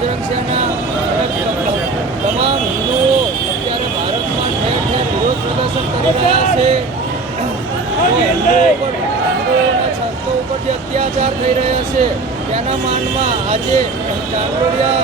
બજરંગ સેના તમામ હિન્દુઓ અત્યારે ભારતમાં ઠેર ઠેર વિરોધ પ્રદર્શન કરી રહ્યા છે. હિન્દુઓના છાત્રો ઉપર જે અત્યાચાર થઈ રહ્યા છે તેના માનમાં આજે ચાંદોડિયા